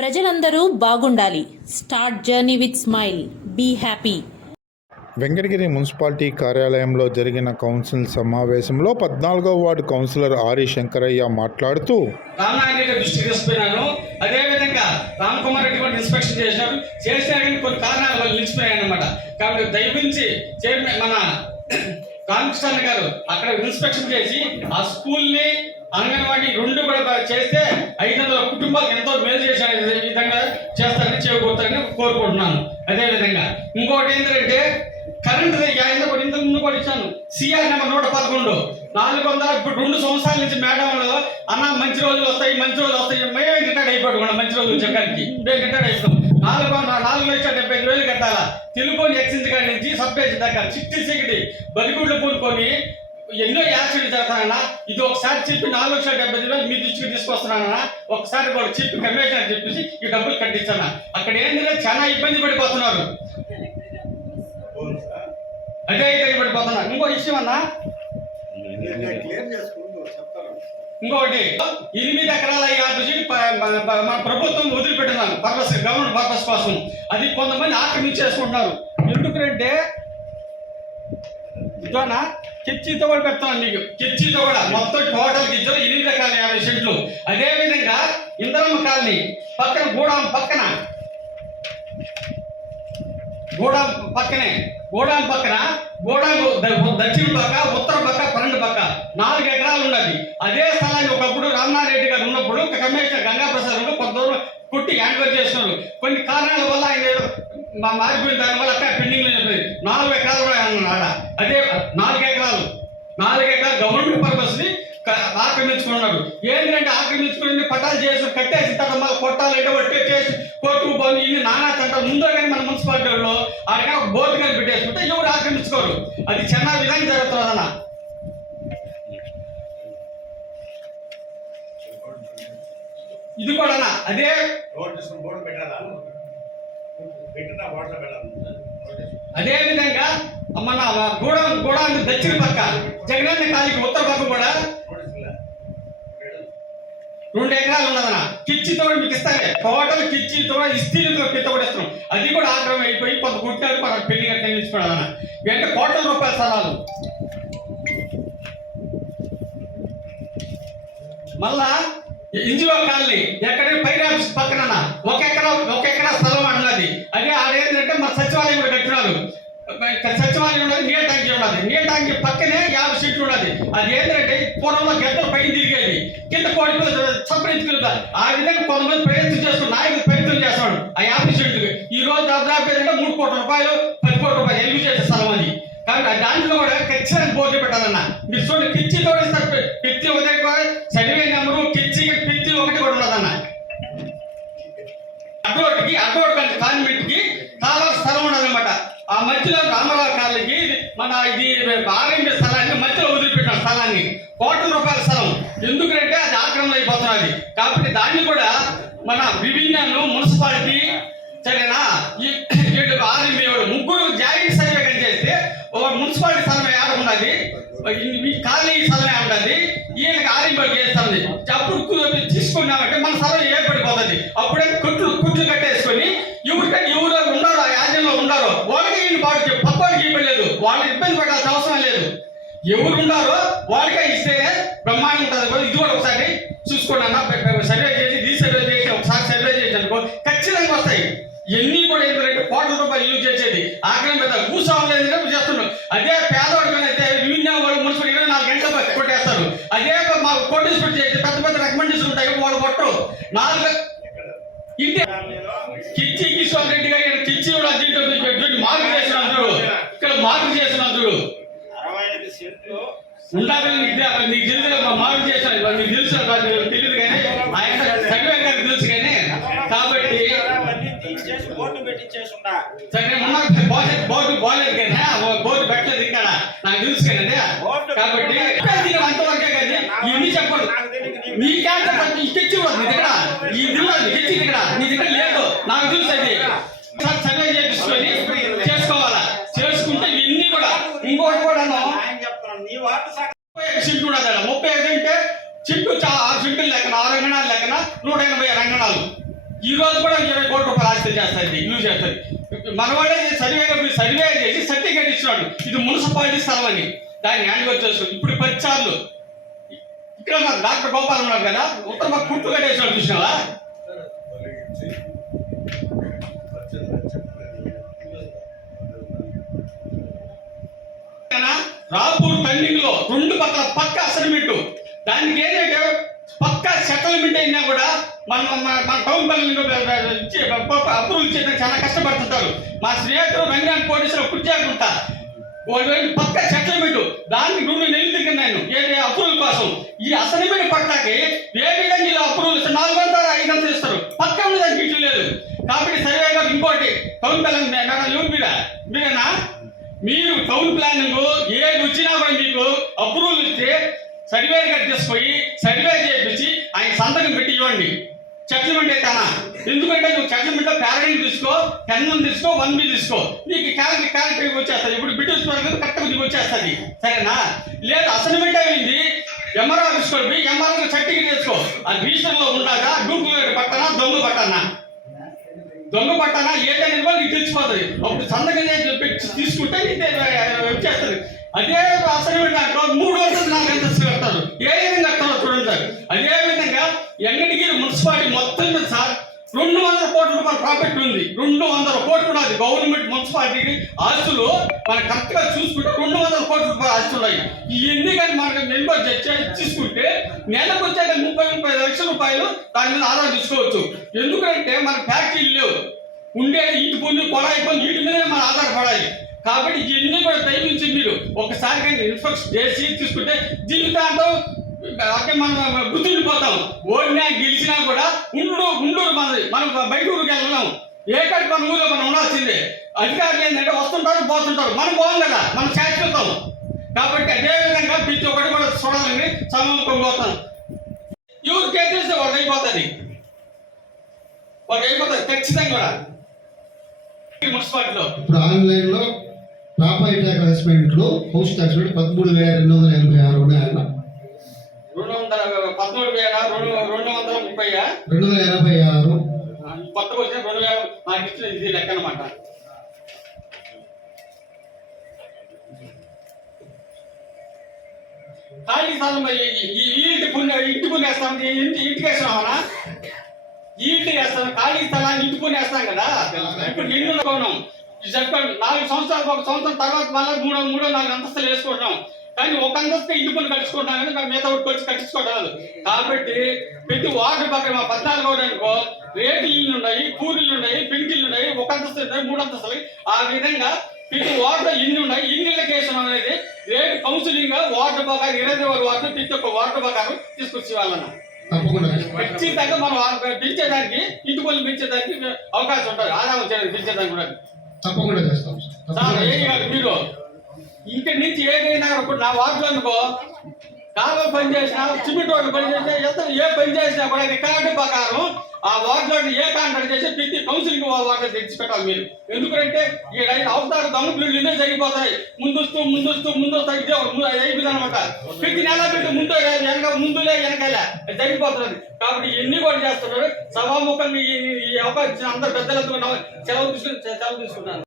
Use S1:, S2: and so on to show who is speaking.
S1: ప్రజలందరూ బాగుండాలి. Start journey with smile. Be happy.
S2: Venkatagiri municipality కార్యాలయంలో జరిగిన కౌన్సిల్ సమావేశంలో పద్నాలుగో వార్డు కౌన్సిలర్ ఆరి శంకరయ్య మాట్లాడుతూ
S3: అదేవిధంగా రామ్ కుమార్ రెడ్డి కూడా ఇన్స్పెక్షన్ చేశారు. చేసినా కానీ కొన్ని కారణాల వల్ల నిలిచిపోయాయి అన్నమాట కాబట్టి దయవించి చైర్మన్ మన రామకృష్ణ గారు అక్కడ ఇన్స్పెక్షన్ చేసి ఆ స్కూల్ని అంగన్వాడీ రెండు కూడా చేస్తే ఐదు వందల కుటుంబాలకు ఎంతో మేలు చేసే కోరుకుంటున్నాను. అదేవిధంగా ఇంకోటి ఏంటంటే కరెంట్ ఆయన కూడా ఇంతకు ముందు కూడా ఇచ్చాను. సిఆర్ నెంబర్ నూట పదకొండు. నాలుగు వందల ఇప్పుడు రెండు సంవత్సరాల నుంచి మేడంలో అన్న మంచి రోజులు వస్తాయి మంచి రోజులు వస్తాయి. మేము రిటైర్డ్ అయిపోయాడు మనం మంచి రోజులు చెప్పడానికి. మేము రిటైర్డ్ అయిపోతాం నాలుగు వందల నాలుగు లక్షల డెబ్బై ఐదు వేలు కట్టాలా? తెలుగుని ఎక్సింజ్ కాడి నుంచి సబ్ దాకా చిట్టి సిగిటి బతికుళ్ళు పూనుకొని ఎన్నో యాక్సిడెంట్ చేస్తానన్నా ఇది ఒకసారి చెప్పి నాలుగు లక్షల డెబ్బై వేలు మీ దృష్టికి తీసుకొస్తున్నానన్నా ఒకసారి వాళ్ళు చెప్పి కమిషన్ చెప్పేసి ఈ డబ్బులు కట్టించాను అక్కడ ఏంటంటే చాలా ఇబ్బంది పడిపోతున్నారు. అదే ఇబ్బంది పడిపోతున్నారు. ఇంకో విషయం అన్నా ఇంకొకటి ఎనిమిది ఎకరాల యాభై మన మన ప్రభుత్వం వదిలిపెట్టినాను పర్పస్ గవర్నమెంట్ పర్పస్ కోసం. అది కొంతమంది ఆక్రమించేసుకుంటున్నారు. ఎందుకంటే ఇదోనా కిచ్చితో కూడా పెడతాను నీకు కిచ్చితో కూడా. మొత్తం టోటల్ గిజ్జలు ఎనిమిది రకాల యాభై సెంట్లు. అదే విధంగా కాలనీ పక్కన గూడాం పక్కన. గూడాం పక్కనే గూడాం పక్కన గూడాం దక్షిణ పక్క ఉత్తర పక్క పన్నెండు పక్క. నాలుగు ఎకరాలు ఉన్నది. అదే స్థలాన్ని ఒకప్పుడు రామనారెడ్డి గారు ఉన్నప్పుడు కమిషనర్ గంగాప్రసాద్ గారు కొంత దూరం కుట్టి హ్యాండ్ చేస్తున్నారు కొన్ని కారణాల వల్ల ఆయన మా మారిపోయిన దానివల్ల అక్కడ పెండింగ్లో అయిపోయింది నాలుగు ఎకరాలు కూడా అన్నాడు ఆడ. అదే నాలుగు ఎకరాలు. నాలుగు ఎకరాలు గవర్నమెంట్ పర్పస్ని క- ఆక్రమించుకున్నాడు. ఏంటంటే ఆక్రమించుకుని పట్టాలు చేసి కట్టేసి తర్వాత మళ్ళీ కొట్టాలంటే ఒట్టే చేసి కోర్టు పోని ఇన్ని నానా తంటాలు ముందో కానీ మన మున్సిపాలిటీలో ఒక బోర్డు కానీ పెట్టేసుకుంటే ఎవరు ఆక్రమించుకోరు. అది చాలా విధంగా జరుగుతుందన్న ఇది కూడా అదే అదే విధంగా మన గూడెం గూడాం దక్షిణ పక్క. జగనన్న కాలికి ఉత్తర పక్క కూడా.
S4: రెండు
S3: ఎకరాలు ఉన్నదన్న. కిచ్చితో మీకు ఇస్తారే టోటల్ కిచ్చితో ఇస్తీలతో కింద కూడా ఇస్తున్నాం. అది కూడా ఆగ్రహం అయిపోయి కొంత గుట్టాలు కొంత పెళ్ళి కట్టే నిలిచిపోయాదన్న వెంట కోట్ల రూపాయల స్థలాలు మళ్ళా ఇంజిలో కాలనీ ఎక్కడ పైన పక్కన ఒక ఎకరా ఒక ఎకరా స్థలం అన్నది. అదే ఆడేంటంటే మన సచివాలయం ఉన్నది నీళ్ళ ట్యాంకీ ఉన్నది. నీళ్ళ ట్యాంకీ పక్కనే యాభై సీట్లు ఉన్నది. అది ఏంటంటే పూర్వంలో గద్దలు పైకి తిరిగేది. కింద కోడి చప్పరించుకుంటా ఆ విధంగా కొంతమంది ప్రయత్నం చేస్తున్నారు నాయకులు ప్రయత్నం చేస్తాడు ఆ యాభై సీట్లు. ఈ రోజు దాదాపు ఏంటంటే మూడు కోట్ల రూపాయలు పది కోట్ల రూపాయలు ఎల్వి చేసే స్థలం అది. కాబట్టి ఆ దాంట్లో కూడా ఖచ్చితంగా బోర్డు పెట్టాలన్న. మీరు చూడండి పిచ్చి కూడా పిచ్చి ఒకటే చదివే నెంబరు పిచ్చి పిచ్చి ఒకటి కూడా ఉన్నదన్న. అడ్డోటికి అడ్డోటి ఆ మధ్యలో రామరావు కాలనీకి మన ఇది ఆర్ఎండి స్థలాన్ని మధ్యలో వదిలిపెట్టిన స్థలాన్ని కోట్ల రూపాయల స్థలం. ఎందుకంటే అది ఆక్రమణ అయిపోతున్నది. కాబట్టి దాన్ని కూడా మన విభిన్న మున్సిపాలిటీ సరేనా? ఈ ఆర్ఎంబి ముగ్గురు జాయింట్ సర్వే చేస్తే ఒక మున్సిపాలిటీ స్థలం ఏడ ఉన్నది? ఈ కాలనీ స్థలం ఉన్నది? ఈయనకి ఆర్ఎంబి చేస్తుంది. అప్పుడు తీసుకున్నామంటే మన స్థలం ఏర్పడిపోతుంది. అప్పుడే కుట్లు కుట్లు కట్టేసుకొని ఎవరికంటే ఎవరు ఉన్నారో ఉన్నారో వాళ్ళకి ఈయన పాటు చెప్పు పక్కవాడికి వాళ్ళు ఇబ్బంది పడాల్సిన అవసరం లేదు. ఎవరు ఉన్నారో వాళ్ళకే ఇస్తే బ్రహ్మాండం ఉంటుంది ఇది కూడా ఒకసారి చూసుకోండి అన్న సర్వే చేసి రీసర్వే చేసి ఒకసారి సర్వే చేసి అనుకో ఖచ్చితంగా వస్తాయి. ఎన్ని కూడా ఏంటంటే కోట్ల రూపాయలు యూజ్ చేసేది. ఆగ్రహం పెద్ద భూస్వాములు చేస్తున్నారు అదే పేదవాడికైతే అయితే వాళ్ళు మున్సిపల్ ఇరవై నాలుగు గంటల కొట్టేస్తారు. అదే మాకు కోటీశ్వరుడు చేసి పెద్ద పెద్ద రికమెండేషన్ ఉంటాయి వాళ్ళు కొట్టరు. నాలుగు ఇంటి కిచ్చి కిషోర్ రెడ్డి గారి కిచ్చి కూడా దీంట్లో మార్పు చేసినందుకు ఇక్కడ మార్పు
S4: ఐదు సెంట్లు
S3: ఉండాలని నీకు నీకు తెలియదు మార్పు నీకు తెలుసు తెలియదు కానీ ఆయన సర్వే గారికి తెలుసు కానీ కాబట్టి సరే మొన్న బోర్డు బోర్డు బాగాలేదు కానీ బోర్డు పెట్టలేదు ఇక్కడ. నాకు తెలుసు కానీ కాబట్టి దీని అంతవరకే కానీ ఇవన్నీ చెప్పండి నీ క్యాన్సర్ పట్టి తెచ్చి నీ దగ్గర. ఈ దిల్ల నీ ఇక్కడ నీ దగ్గర. లేదు. నాకు తెలుసు అది. సర్వే చేపించుకొని చేసుకోవాలా? చేసుకుంటే ఇవన్నీ కూడా. ఇంకోటి కూడా
S4: ఆయన చెప్తున్నాను నీ
S3: ముప్పై ఐదు సీట్లు ముప్పై ఐదు అంటే చిట్టు చా ఆరు సీట్లు లెక్కన ఆరు రంగణాలు లెక్కన నూట ఎనభై రంగణాలు ఈ రోజు కూడా ఇరవై కోట్ల రూపాయలు ఆస్తి చేస్తారు యూజ్ చేస్తారు మన వాళ్ళే సర్వే సర్వే చేసి సర్టిఫికేట్ ఇచ్చినాడు. ఇది మున్సిపాలిటీ స్థలం అని. దాన్ని హ్యాండ్ ఓవర్ చేసుకోండి ఇప్పుడు పచ్చార్లు ఇక్కడ మన డాక్టర్ గోపాల్ ఉన్నాడు కదా ఉత్తర మాకు కుట్టు కట్టేసినాడు చూసినావా? రాపూర్ పెండింగ్లో రెండు పక్కల పక్క సెటిల్మెంట్. దానికి ఏంటంటే పక్క సెటిల్మెంట్ అయినా కూడా మన మన- టౌన్ పల్లెలు ఇచ్చి అప్రూవల్ ఇచ్చేది చాలా కష్టపడుతుంటారు. మా స్నేహితులు రంగాన్ని పోలీసులు కుర్చాకుంటా పక్క సెటిల్మెంట్ దానికి రెండు నెలలు తిరిగినాను ఏది అప్రూవల్ కోసం? ఈ అసైన్మెంట్ పట్టాకి ఏ విధంగా ఇలా అప్రూవల్ ఇస్తారు నాలుగు వందల ఐదు వందలు ఇస్తారు. పక్క ఉన్న దానికి ఇట్లు లేదు. కాబట్టి సరివేగా ఇంకోటి టౌన్ ప్లాన్ మేడం ఎవరు మీరా? మీరేనా? మీరు టౌన్ ప్లానింగ్ ఏది వచ్చినా కూడా మీకు అప్రూవల్ ఇస్తే సర్వే గారు తీసుకుపోయి సర్వే చేయించి ఆయన సంతకం పెట్టి ఇవ్వండి. సెటిల్మెంట్ అయితేనా ఎందుకంటే నువ్వు సెటిల్మెంట్ ప్యారడైన్ తీసుకో టెన్ తీసుకో వన్ బి తీసుకో. నీకు క్యారెక్టర్ క్యారెక్టర్ వచ్చేస్తుంది. ఇప్పుడు బ్రిటిష్ పరంగా కరెక్ట్గా నీకు వచ్చేస్తుంది. సరేనా? లేదు అసైన్మెంట్ అయింది. ఎంఆర్ఓ తీసుకోండి ఎంఆర్ఓ సర్టిఫికేట్ తీసుకో అది రీసన్లో ఉండగా డూప్లికేట్ పట్టనా దొంగ పట్టానా? దొంగ పట్టనా? ఏదైనా ఇవ్వాలి నీకు తెచ్చిపోతుంది. అప్పుడు సంతకం తీసుకుంటే నీకు వచ్చేస్తుంది. అదే అసైన్మెంట్ దాంట్లో మూడు రోజులు నాకు ఎంత కడతారు. ఏ విధంగా కడతారో చూడండి సార్. అదే విధంగా ఎంగడిగిరి మున్సిపాలిటీ మొత్తం మీద సార్ రెండు వందల కోట్ల రూపాయల ప్రాఫిట్ ఉంది రెండు వందల అది గవర్నమెంట్ మున్సిపాలిటీకి ఆస్తులు మనం కరెక్ట్గా చూసుకుంటే రెండు వందల కోట్ల రూపాయల ఆస్తులు ఉన్నాయి. ఇవన్నీ కానీ మనకు నెలకు తీసుకుంటే నెలకు వచ్చాక ముప్పై ముప్పై లక్షల రూపాయలు దాని మీద ఆదా తీసుకోవచ్చు. ఎందుకంటే మన ఫ్యాక్టరీలు లేవు. ఉండే ఇంటి పొంది కొడాయి పొంది వీటి మీదనే మనం ఆధారపడాలి కాబట్టి ఇవన్నీ కూడా దయచేసి మీరు ఒకసారి కానీ ఇన్స్పెక్షన్ చేసి తీసుకుంటే జీవితాంతం అంటే మనం గుర్తుండిపోతాం ఓడినా గెలిచినా కూడా ఉండు ఉండూరు మనది. మనం బయట ఊరికి వెళ్ళలేము ఏ కాడి మన ఊళ్ళో మనం ఉండాల్సిందే. అధికారులు ఏంటంటే వస్తుంటారు పోతుంటారు. మనం బాగుంది కదా మనం శాశ్వతం. కాబట్టి అదే విధంగా ప్రతి ఒక్కటి కూడా చూడాలని సమయం పోతాం ఎవరు కేసేస్తే వాళ్ళకి అయిపోతుంది వాళ్ళకి అయిపోతుంది ఖచ్చితంగా మున్సిపాలిటీలో.
S5: ఇప్పుడు ఆన్లైన్లో ప్రాపర్టీ ట్యాక్స్ అసెస్మెంట్లో హౌస్ ట్యాక్స్ పదమూడు వేల రెండు వందల ఎనభై ఆరు ఉన్నాయన్న.
S3: రెండు వందల పద్మూడు వేల రెండు రెండు వందల ముప్పై
S5: రెండు వందల ఎనభై ఆరు
S3: కొత్తగా వచ్చిన రెండు వేల నాకు ఇచ్చిన ఇది లెక్క అనమాట ఖాళీ స్థలం ఈ ఈ- ఇంటి పుణ్య ఇంటి పుణ్య వేస్తాం ఇంటి ఇంటికి వేస్తున్నామనా ఈ వేస్తాం ఖాళీ స్థలాన్ని ఇంటి పుణ్యేస్తాం కదా? ఇప్పుడు ఇల్లు అనుకోను చెప్పండి నాలుగు సంవత్సరాలు ఒక సంవత్సరం తర్వాత మళ్ళీ మూడో మూడో నాలుగు అంతస్తులు వేసుకుంటాం కానీ ఒక అంతస్తు ఇంటి పని మేము మిగతా వచ్చి కట్టించుకోవడం కాబట్టి ప్రతి వార్డు పక్కన మా పద్నాలుగు వార్డు అనుకో రేటు ఇల్లు ఉన్నాయి కూలీలు ఉన్నాయి పెంకిళ్ళు ఉన్నాయి ఒక అంతస్తు ఉన్నాయి మూడు అంతస్తులు ఆ విధంగా ప్రతి వార్డులో ఇన్ని ఉన్నాయి. ఇన్ని కేసు అనేది రేటు కౌన్సిలింగ్ వార్డు ప్రకారం ఇరవై వారు వార్డు ప్రతి ఒక్క వార్డు ప్రకారం తీసుకొచ్చి వాళ్ళని. ఖచ్చితంగా మనం పెంచేదానికి ఇంటి పనులు పెంచేదానికి అవకాశం ఉంటుంది. ఆదాయం చేయడానికి పెంచేదానికి కూడా.
S5: తప్పకుండా చేస్తాం సార్.
S3: ఏం. కాదు మీరు? ఇంటి నుంచి ఏదైనా ఇప్పుడు నా వార్డులో అనుకో. కాలువ పని చేసినా సిమెంట్ పని చేసినా ఎంత ఏ పని చేసినా కూడా రికార్డు ప్రకారం ఆ వార్డులో ఏ కాంట్రాక్ట్ చేసి ప్రతి కౌన్సిలింగ్ వార్డు తెచ్చి పెట్టాలి మీరు. ఎందుకంటే ఈ అవతార దొంగ బిల్లు ఇదే జరిగిపోతాయి. ముందొస్తూ ముందొస్తూ ముందొస్తూ ఇదే ఒక అది అయిపోయింది అనమాట ప్రతి నెల పెట్టి ముందు వెనక ముందులే వెనకాల. జరిగిపోతుంది. కాబట్టి ఎన్ని కూడా చేస్తున్నారు. సభాముఖంగా ఈ ఈ అవకాశం అందరు పెద్దలంతా సెలవు తీసుకుని సెలవు తీసుకున్నారు